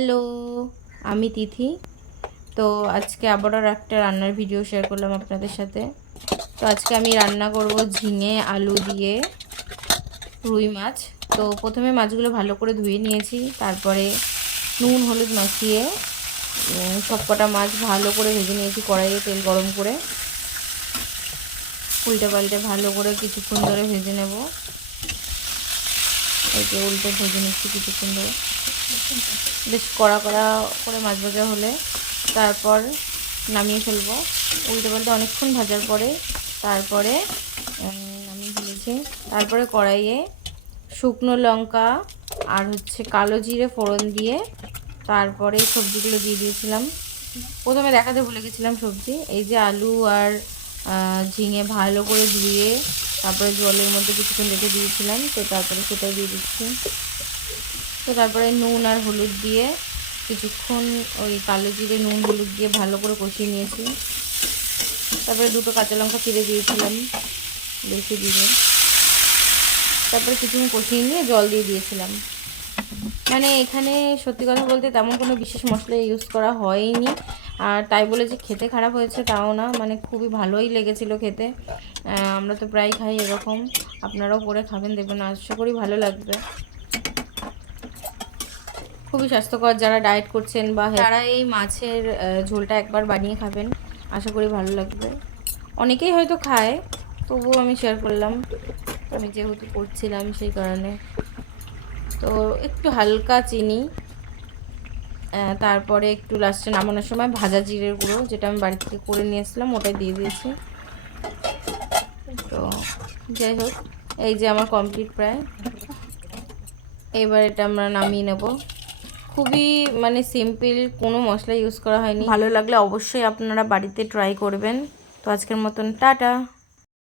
Hello, আমি তিথি। তো আজকে আবারও একটা রান্নার ভিডিও শেয়ার করলাম আপনাদের সাথে। তো আজকে আমি রান্না করব ঝিঙে আলু দিয়ে রুই মাছ। তো প্রথমে মাছগুলো ভালো করে ধুয়ে নিয়েছি, তারপরে নুন হলুদ মাখিয়ে সব কটা মাছ ভালো করে ভেজে নিয়েছি কড়াইয়ে তেল গরম করে। উল্টে পাল্টে ভালো করে কিছুক্ষণ ধরে ভেজে নেব। এই যে উল্টে ভেজে নিচ্ছি কিছুক্ষণ ধরে, বেশ কড়া কড়া করে মাছ ভাজা হলে তারপর নামিয়ে ফেলবো। উল্টে পাল্টে অনেকক্ষণ ভাজার পরে তারপরে নামিয়ে ফেলেছি। তারপরে কড়াইয়ে শুকনো লঙ্কা আর কালো জিরে ফোড়ন দিয়ে তারপরে সবজিগুলো দিয়ে দিয়েছিলাম। প্রথমে দেখাতে ভুলে গেছিলাম সবজি, এই যে আলু আর ঝিঙে ভালো করে ধুয়ে তারপরে জলের মধ্যে কিছুক্ষণ রেখে দিয়েছিলাম। তো তারপরে সেটাই দিয়ে দিচ্ছি। তো তারপরে নুন আর হলুদ দিয়ে কিছুক্ষণ ওই কালো জিরে নুন হলুদ দিয়ে ভালো করে কষিয়ে নিয়েছি। তারপরে দুটো কাঁচা লঙ্কা চিড়ে দিয়েছিলাম, বেশি দিয়ে। তারপরে কিছুক্ষণ কষিয়ে নিয়ে জল দিয়ে দিয়েছিলাম। মানে এখানে সত্যি কথা বলতে তেমন কোনো বিশেষ মশলা ইউজ করা হয়নি। আর তাই বলে যে খেতে খারাপ হয়েছে তাও না, মানে খুবই ভালোই লেগেছিলো খেতে। আমরা তো প্রায় খাই এরকম, আপনারাও করে খাবেন, দেখবেন আশা করি ভালো লাগবে। খুবই স্বাস্থ্যকর, যারা ডায়েট করছেন বা তারা এই মাছের ঝোলটা একবার বানিয়ে খাবেন, আশা করি ভালো লাগবে। অনেকেই হয়তো খায়, তবুও আমি শেয়ার করলাম, আমি যেহেতু করছিলাম সেই কারণে। তো একটু হালকা চিনি, তারপরে একটু লাস্টে নামানোর সময় ভাজা জিরের গুঁড়ো, যেটা আমি বাড়ি থেকে করে নিয়ে এসেছিলাম, ওটাই দিয়ে দিয়েছি। তো যাই হোক, এই যে আমার কমপ্লিট প্রায়। এবার এটা আমরা নামিয়ে নেব। খুবই মানে সিম্পল, কোনো মশলা ইউজ করা হয়নি। ভালো লাগলে অবশ্যই আপনারা বাড়িতে ট্রাই করবেন। তো আজকের মতন টাটা।